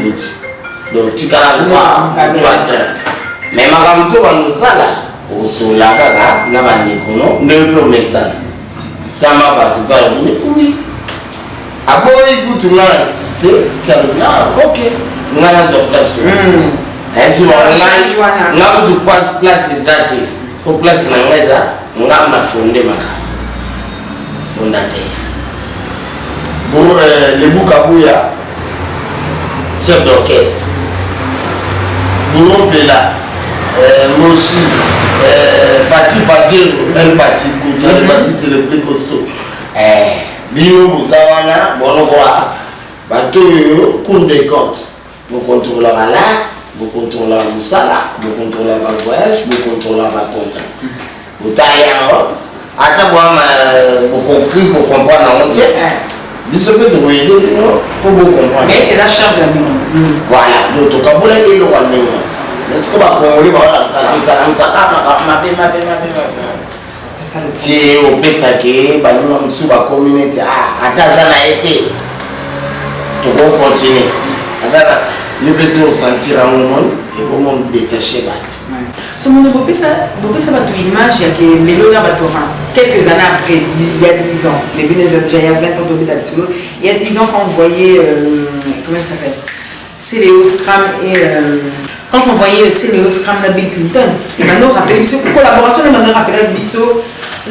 donc tu as quoi mais ma gamto va nous ça là au sola kaka na ba nikono ne promesse ça m'a pas tout pas oui après écoute on a insisté tu as dit ah ok on a la place et tu vois on a tout place exacte pour place na ngeza on a fondé ma fondateur pour les Boukabouya chef d'orchestre Boulon Bella moi aussi Bati Badjero elle Bati Kouta elle Bati c'est le plus costaud Bino Bouzawana Bonoboa bateau cours des côtes vous contrôlez la vous contrôlez la Moussala vous contrôlez la voyage vous contrôlez la contrat vous taillez en vous compris vous comprenez en entier il se peut trouver des sinon pour vous comprendre mais elle a charge de la mémoire voilà donc tu as voulu aller le voir mémoire mais ce qu'on va prendre voilà c'est ça le si au pesake bah nous sommes sous la communauté attends ça n'a été tu peux continuer attends le petit au sentir un moment et comment détacher bah ce monde bopé ça va tout image il y a que les lois batoran quelques années après il y a 10 ans les bénéficiaires déjà il y a 20 ans d'hôpital solo il y a 10 ans quand on voyait comment ça s'appelle c'est Léo Scram et quand on voyait c'est Léo Scram la Bill Clinton et maintenant rappelez cette collaboration de maintenant rappelez Bisso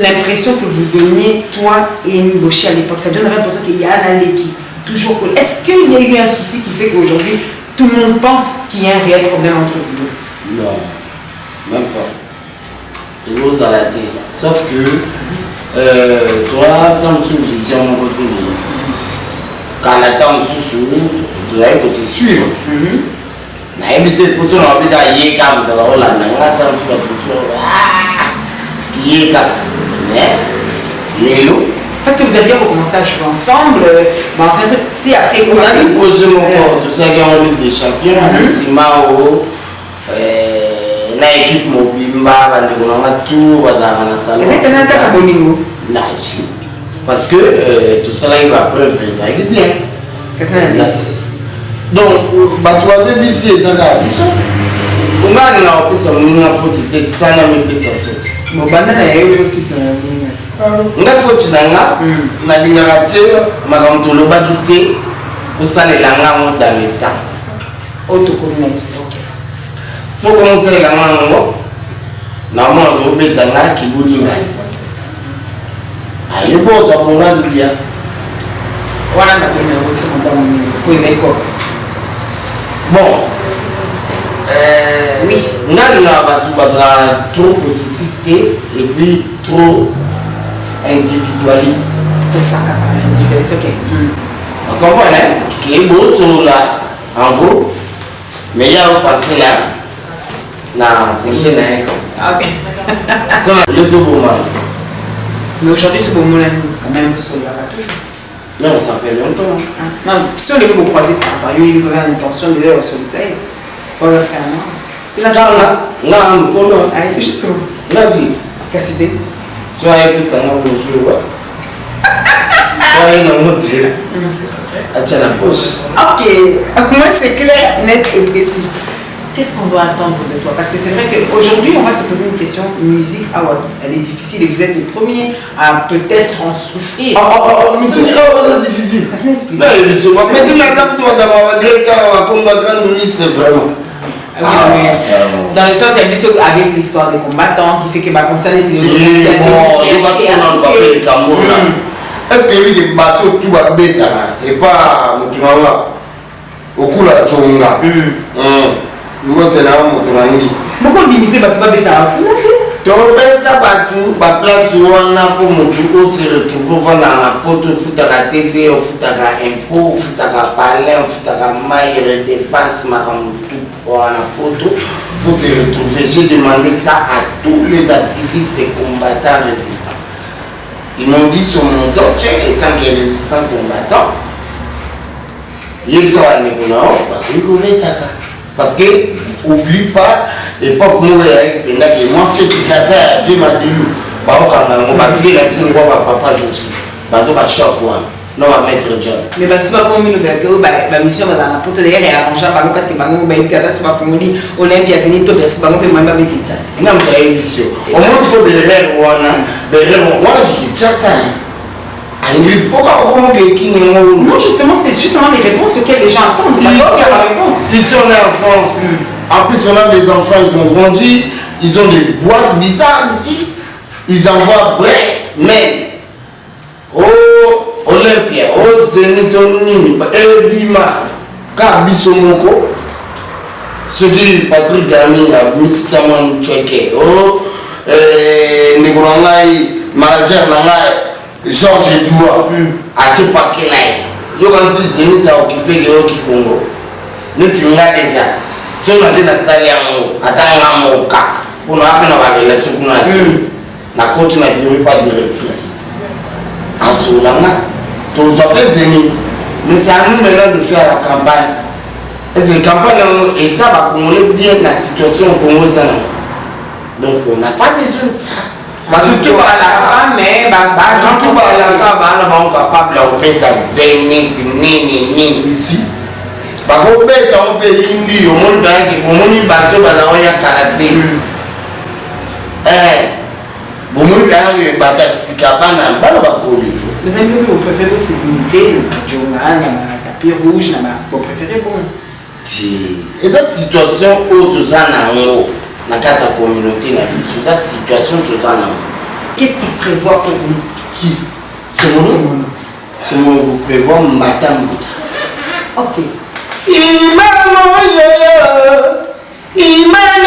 l'impression que vous donniez toi et Niboshi à l'époque ça donne l'impression qu'il y a un équipe toujours cool est-ce qu'il y a eu un souci qui fait qu'aujourd'hui tout le monde pense qu'il y a un réel problème entre vous deux? Non, même pas. Il vous a raté. Sauf que, toi, dans une vision, mon côté, quand on attend sous, tu dois se suivre. On a évité pour ça, on a envie d'aller comme dans la Hollande. On attend sur la culture. Parce que vous aviez recommencé à jouer ensemble, si après on a posé mon corps, tout ça qui est en Ligue des Champions, Simao, l'équipe Mobimba, tout, dans salon. Vous êtes un attaque à Boningo? Non, parce que tout ça là, il va preuve, ça il est bien. Qu'est-ce que ça dit? Donc, tu as vu ici, ça va. On a faute, ça n'a même pas sa faute. Bon, banana, il y a aussi ça. Nga faute nanga na dingaka te makambo tolobaki te kosalela ngango dans l'état soko mosalela ngango namona tobeta nga kibuli ngai ayeboza bonga lulia wana bon oui nga lingaka bato bazala trop possessif te et puis trop individualiste. C'est ça, individualiste, ok. On comprend, hein? Qui est beau sur là, en gros, mais il y a un passé là, dans la prochaine année. Ok. C'est le tout bon. Mais aujourd'hui, ce bon moment quand même sur là, toujours. Non, ça fait longtemps. Non, si on est vous croiser par exemple, il y a une grande intention de leur solliciter, pour le faire, non? Tu l'as déjà là? Là, on connaît. Allez, juste pour la vie. Qu'est-ce que c'est? Soyez plus ça n'a pas joué. Soyez dans notre vie. À la poche. Ok, moi c'est clair, net et précis. Qu'est-ce qu'on doit attendre de toi? Parce que c'est vrai qu'aujourd'hui, on va se poser une question. Une musique, elle est difficile et vous êtes les premiers à peut-être en souffrir. Mais c'est difficile. Non, mais c'est pas. Mais tu n'as pas besoin d'avoir un grec comme un grand ministre, vraiment. Dans le sens, il y a avec l'histoire des combattants qui fait que comme ça, les est-ce qu'il y a des bateaux tout va bêta et pas Moutounanga au coup la Tchonga beaucoup limité bateau va bêta. Tobeza bateau, ba place où on a pour Moutou se retrouver dans la photo, foutaka TV, foutaka impôt, foutaka palais, foutaka maille, défense, tout. On a photo, il faut se retrouver. J'ai demandé ça à tous les activistes et combattants résistants. Ils m'ont dit sur mon dos, tiens, étant que résistant combattant, ils sont à Négounao, parce que, oublie pas, époque où moi, fait que Kata a fait ma délou, on va faire la mission de papa Joski, parce qu'on va choquer. Non, on va mettre John. Mais si on a une mission dans la pote derrière et arranger parce que on a une catastrophe, on aime bien c'est tout parce que on peut même pas mettre ça. Non, mais il y a une mission. Au moins, il faut des rêves, on a qui tient ça. Non, justement, c'est justement les réponses auxquelles les gens attendent. Ils sont nés en France. En plus, on a des enfants, ils ont grandi. Ils ont des boîtes bizarres ici. Ils envoient vrai, mais. Oh, Olympia, oh, Zénith, Elbima, Kabisomoko. Ce qui Patrick Gami a mis Taman Tchouké. Oh, Négorangaï, manager Nangaï. Georges Doua a tout paquet là. Je pense que Zénith a occupé de Congo. Nous sommes là déjà. Si on a dit la salle à Moka, pour nous apprendre à la relation qu'on a dit, la coach n'a pas de directrice. En Solana, tous les Zénith. Mais c'est à nous maintenant de faire la campagne. Et cette campagne, et ça va cumuler bien la situation au Congo. Donc on n'a pas besoin de ça. Tout va capable de mettre Zénith, nini ici. On peut indi, on peut bateau, karaté. Vous préférez aussi limiter le Djonga, le tapis rouge, vous préférez bon. Et cette situation où tout ça n'a pas de communauté, cette situation tout ça n'a. Qu'est-ce qu'il prévoit pour vous? Qui? C'est mon vous prévoit Madame Bouta. Ok. Imam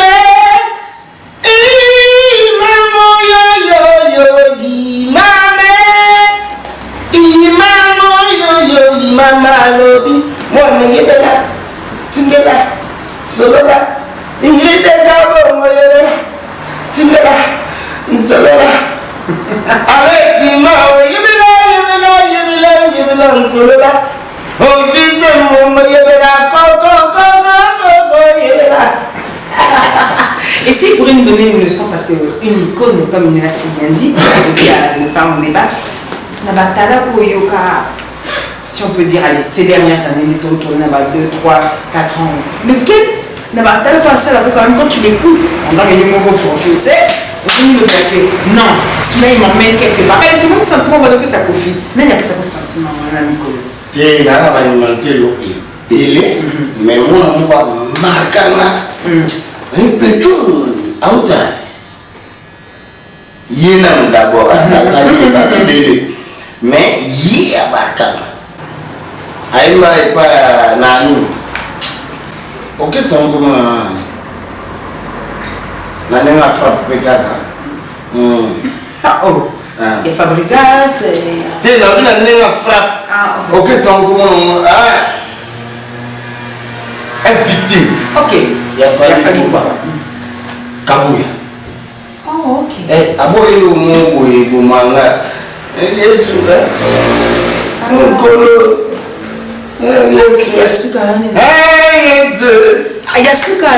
Lobi, moi, Yebela, Timbela, Solola, Ingrid Gabo, Moyela, Timbela, Solola. Avec Tima, Yebela, Solola. Oh, Yebela, Yebela. Et si vous pourriez nous donner une leçon, parce qu'une icône, comme il l'a si bien dit, depuis le temps on débat, si on peut dire, allez, ces dernières années, les tours tournent 2, 3, 4 ans, lequel, quand tu l'écoutes, on a les numéros professeurs, on dit le plaquer. Non, celui-là il m'emmène quelque part. Tout le monde sentiment, on va donner sa confie. Mais il n'y a pas ça sentiment, mon ami Nicole. Tu es là, on va alimenter l'eau et belé, mais moi, on va marquer un peu tout à outage. Il y a d'abord un belé, mais il y a marqué. Aïma et pas Nani. Ok, c'est un peu. Nani m'a frappé Pékada. Ah oh! Il y a Fabrikas. T'es là, Nani m'a frappé. Ok, c'est un peu. Elle victime. Ok. Il y a fallu pas. Kabouya. Oh, ok. Eh, abo ele o mongo e o manga. Ele é isso, né? Um colo. Yasuka. Yasuka.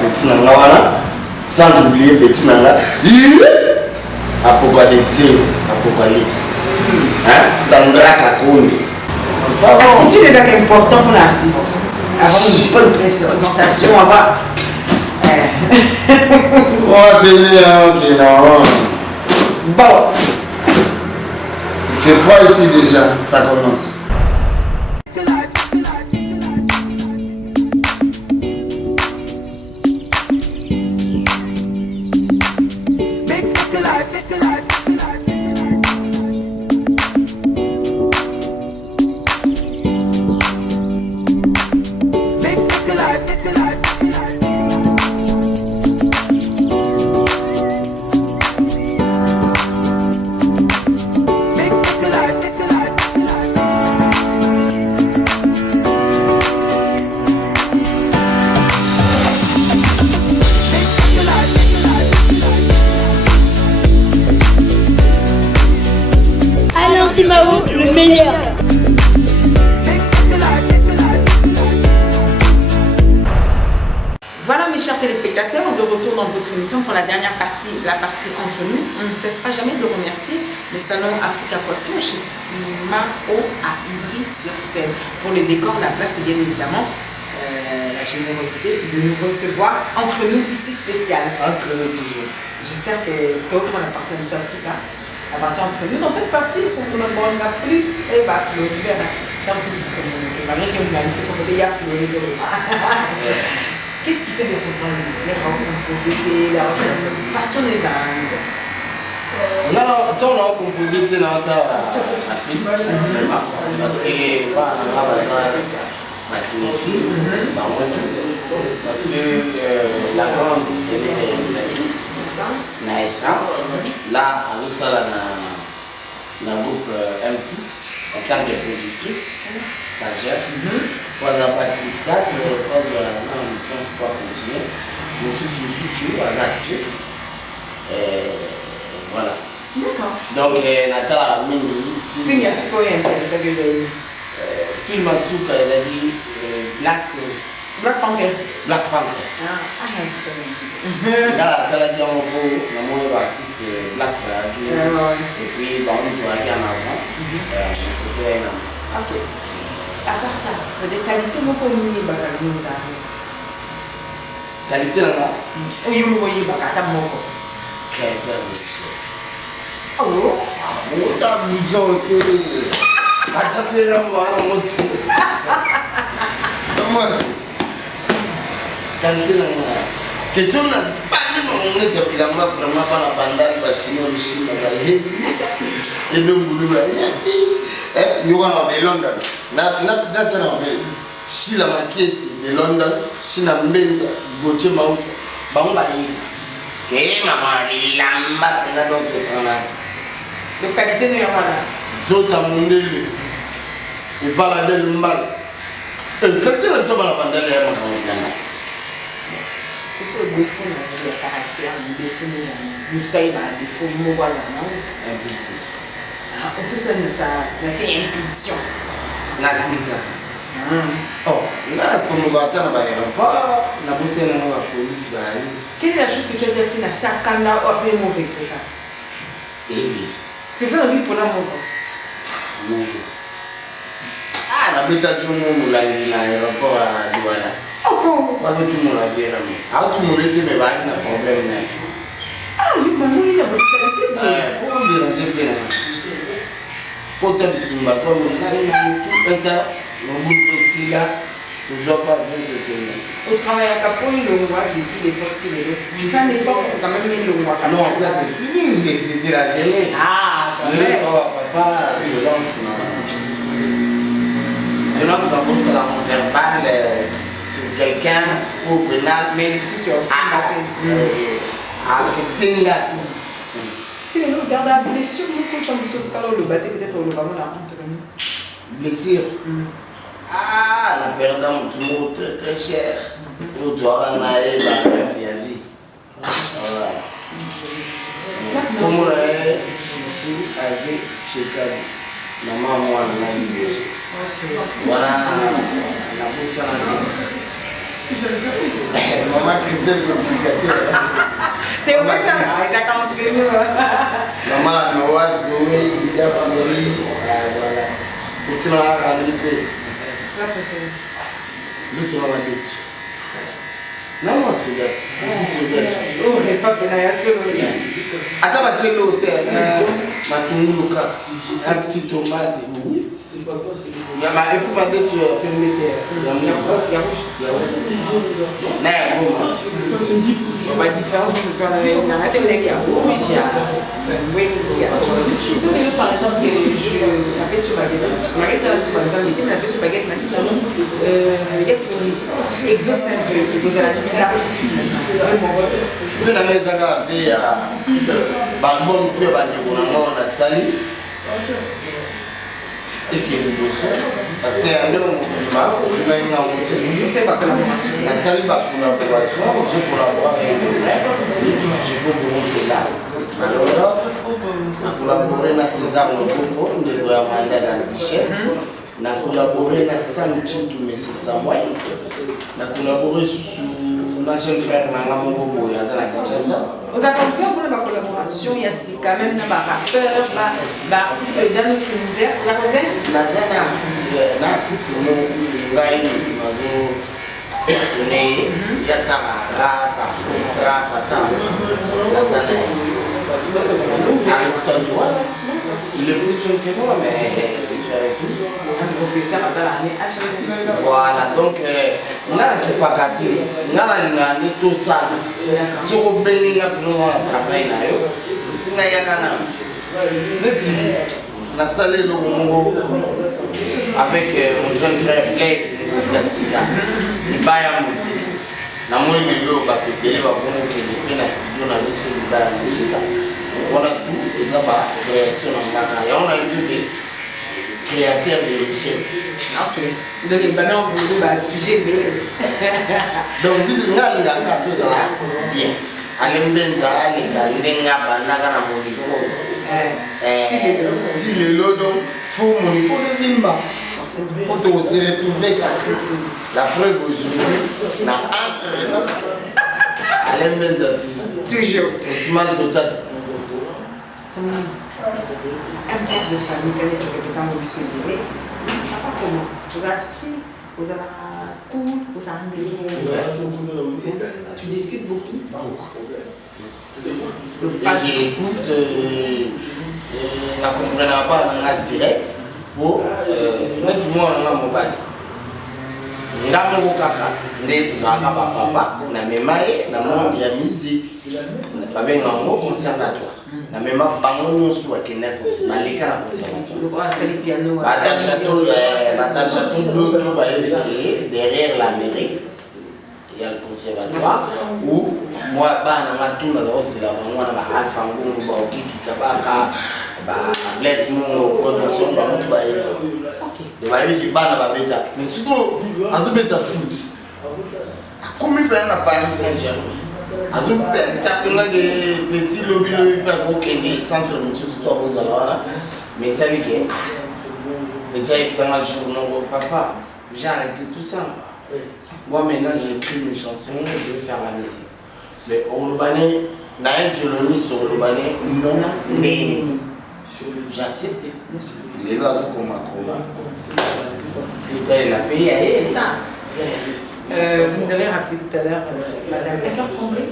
Petit Nanga, voilà. Sans oublier Petit Nanga. Apocalypse. Sandra Kakouni. L'attitude est important pour l'artiste. Avoir une bonne présentation, avoir. Bon. C'est froid ici déjà, ça commence. Simao, le meilleur. Voilà mes chers téléspectateurs, de retour dans votre émission pour la dernière partie, la partie entre nous. On ne cessera jamais de remercier le salon Africa Coiffure chez Simao à Ivry-sur-Seine pour le décor, la place et bien évidemment la générosité de nous recevoir entre nous ici spécial. Entre nous toujours. J'espère que d'autres on a partagé ça aussi là. À partir entre nous, dans cette partie, c'est qu'on a plus et bah Florida. Dans ce système, malgré que vous c'est comme il y a Florida. Qu'est-ce qui fait de son point de vue les composés, la passion des âmes? On a composé de l'Afrique. Parce que ma cinéphile, parce que la grande réalisatrice, Naïssa, là, à Roussala, dans le groupe M6, en tant que productrice, stagiaire, pour la Patrice 4, pour la licence pour continuer, je suis à l'actrice. Voilà. D'accord. Donc, Nathalie Mini, film à film à Souka, elle a dit Black Panther. Black Panther. Dans la télévision, on a artiste Black Panther. Et puis, on doit aller en avant. C'était un an. Ok. À part ça, c'est des qualités beaucoup mieux que nous avons. Qualité là-bas? Oui, oui, oui, Créateur de succès. Oh! On t'a besoin de attraper la voix à la montée. Comment? Qualité là-bas. Question là, pas de on est depuis la main vraiment pas la bandade, parce que nous aussi, on va y aller. Et nous, nous, il y aura des London. Si la maquette de London, si la main Gauthier Maou, Bamba, et maman, il l'a donc son âge. De qualité de Yamana. Zota Mundele. Et Valadel Mal. Quelqu'un n'a pas la bandale à Yamana. C'est pour le défaut de caractère, le défaut de défaut de mon voisin. Impulsif. Aussi, ça, c'est impulsion. Nazika. Oh, là, comme on va attendre, on a bossé dans la police. Quelle est la chose que tu as déjà fait dans ce cas-là ou après mon vécu? Eh oui. C'est ça, oui, pour l'amour. Ah, la bête a du monde, l'aéroport à Douala. Oh, pas tout le monde a vu. Ah, tout le monde était, mais pas de problème. Ah oui, mais oui, il y a beaucoup de qualité. Pourquoi on dérange bien? Quand tu as dit que tu m'as fait, on a tout le là, toujours pas vu de tenir. Au travail à Capone, le roi, depuis les sorties, tu fais un effort pour quand même mettre le roi. Non, ça c'est fini, c'était la jeunesse. Ah, papa, violence, non. Violence, ça pose la verbale sur quelqu'un ou pénal. Mais ici, c'est aussi affecter là. Si les gens regardent la blessure, nous, quand on saute, quand on le battait, peut-être on le va la honte. Blessure. Ah, la perdant tout le monde très très cher. Pour toi, on a eu la vie à vie. Voilà. Comme on a eu chouchou avec Tchekadi. Maman, moi, on a eu. Voilà, la bouche à la vie. Maman Christelle, le cicateur. T'es au moins ça, ça compte que nous. Maman, Noah, Zoé, Ida, Flori. Voilà. Petit noir à l'épée. Nous sommes à la dessus. Non, moi, c'est là. Oh, j'ai pas que la seule. Attends, tu es l'hôtel. Ma tournouka. Un petit tomate. Oui. Il y a ma épouse à deux sur le permettre. Il y a rouge. La différence, c'est qu'on a arrêté de dire rouge. Si on par exemple, je tapais sur baguette, Marie, tu as dit, tu as sur baguette, il y a exauce un peu, vous allez la je vais la mettre dans la vie à Bambon, tu vas dire qu'on a sali. Et qui est le dossier. Parce qu'il y a un homme qui m'a dit, c'est pas collaboration. La sali va collaboration, je collabore avec mes frères, je peux vous montrer là. Alors, on a collaboré avec César Mokoko, on est vraiment dans la richesse. On a collaboré avec Sam Chintou, mais c'est Samuel. On a collaboré sur la jeune frère Nangamoko, il y a la Kinshasa. Vous avez fait pour la collaboration, il y a quand même un rappeur, un artiste dans notre univers. Vous avez fait un artiste qui m'a il y a ça, rap, rap, ça. Aristote, il est plus jeune que moi, mais j'avais plus. Un professeur à l'année. Voilà, donc, on a pas gâté, on a tout ça. Si on bénit la plus on travaille là, si on a salé le Congo avec mon jeune frère Blake, il va à la musique. Na moi il est là, bah tu peux aller voir comment il est bien assis dans la mission du bar musique. On a tout et ça va création en Ghana. Et on a vu des créateurs de richesse. Ok. Vous avez une banane pour vous, bah si j'ai donc nous on a tout ça bien. Allez benza, allez kalenga banana na moniko. Si le lodo faut moniko de vimba. Pour te retrouver la preuve aujourd'hui, na entre Alain Benza toujours. Ousmane Tossat. Un père de famille, quand tu répètes en mobilisation, comment vous avez strict, vous avez cool, vous avez tu discutes beaucoup. Et j'écoute, la comprendre pas dans la direct. Pour notre monde en mobile. Ndamu kaka, ndé tuzaka papa, na memaye, na monde ya musique. Na bien en conservatoire. Na même bango nyonso wa kenda ko baleka na conservatoire. C'est le piano. Bata château d'autres derrière la mairie. Il y a le conservatoire où moi bana matuna aussi la bango na alpha ngungu ba okiki kabaka Blaise Mongo production bakutu bayeba bayebi bana babeta mais surtout azobeta foot akomi mpena na Paris Saint-Germain azobeta mpena de petit lobilobi mpe akokende centre mosusu to akozala wana mais esali ke eto ayebisanga journaux papa j'ai arrêté tout ça moi maintenant j'ai écrit mes chansons je vais faire la musique mais olobane na un violoniste olobane non ndeni j'ai accepté. Les lois sont comme il a payé à elle. C'est ça. Vous nous avez rappelé tout à l'heure, madame, la carte comblée.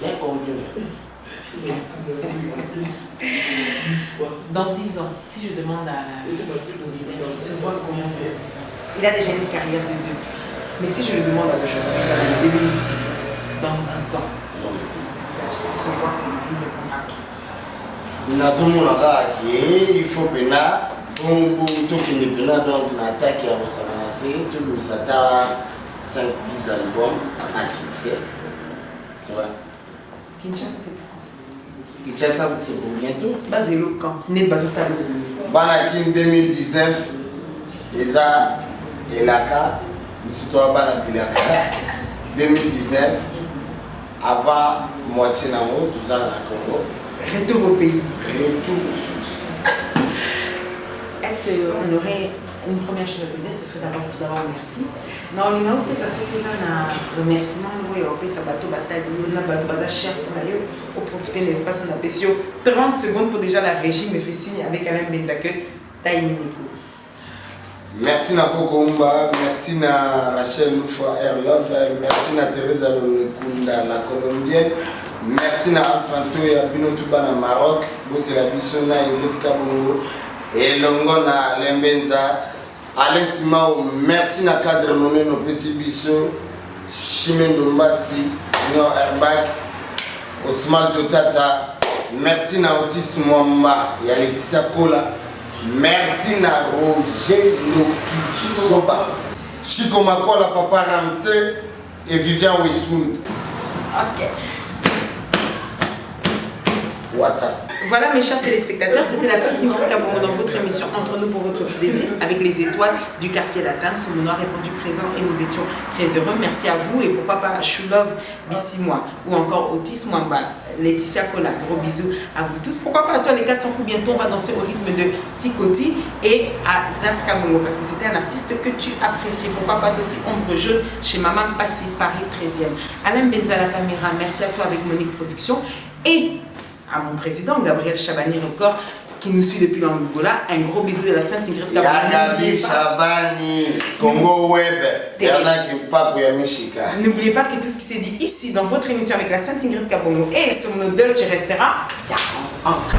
Bien comblé. Dans 10 ans, si je demande à il se voit comment dans 10 ans. Il a déjà une carrière de depuis. Mais si je le demande à aujourd'hui, dans 2018, dans 10 ans, qu'est-ce qu'il envisage? Il se voit comment il répondra. Nazomona kaka il faut pena bongo tokende pena donc na attaque ya kosangana te tobimisa ata 5-10 albums à succès. Kinshasa c'est pour Kinshasa c'est pour bientôt. Baselo quand né Bazotalo. Bana kin 2019 eza elaka surtout bana bilaka 2019 avant moitié nango tout ça na Congo. Retour au pays. Retour aux sources. Est-ce qu'on aurait une première chose à te dire, ce serait d'abord tout d'abord merci. Non, on a ça surtout un remerciement, oui, on peut ça bateau bataille, on a bateau bazar cher pour d'ailleurs, pour profiter de l'espace, on a payé 30 secondes pour déjà la régie me fait signe avec Alain Benzake, taille Merci na Kokomba, merci na Rachel Loufwa Air Love, merci na Thérèse Alonekunda, la colombienne. Merci na Alfanto ya Bino Tuba na Maroc, c'est la biso na Ingrid Kabongo et longo na Lembenza. Alain Simao, merci na cadre noné no petit biso, Chimendo Mbasi, no Airbag, Osmal Totata. Merci na Otis Mwamba ya Laetitia Kola. Merci na Roger Loki Soba, Chico Makola, Papa Ramsey et Vivian Westwood. Ok. WhatsApp. Voilà mes chers téléspectateurs, c'était la Sainte Ingrid Kabongo dans votre émission Entre nous pour votre plaisir avec les étoiles du quartier latin. Soumouno a répondu présent et nous étions très heureux. Merci à vous et pourquoi pas à Choulov Bissimois ou encore Otis Mwamba, Laetitia Kola. Gros bisous à vous tous. Pourquoi pas à toi les 400 coups, bientôt on va danser au rythme de Tikoti et à Zat Kabongo parce que c'était un artiste que tu appréciais. Pourquoi pas toi aussi Ombre Jaune chez Maman Passy, Paris 13e. Alain Benza la caméra, merci à toi avec Monique Production et à mon président Gabriel Chabani Record qui nous suit depuis l'Angola. Un gros bisou de la Sainte Ingrid Kabongo. Gabi Chabani, Congo Web, n'oubliez pas que tout ce qui s'est dit ici dans votre émission avec la Sainte Ingrid Kabongo et sur nos Dolce restera, ça rentre.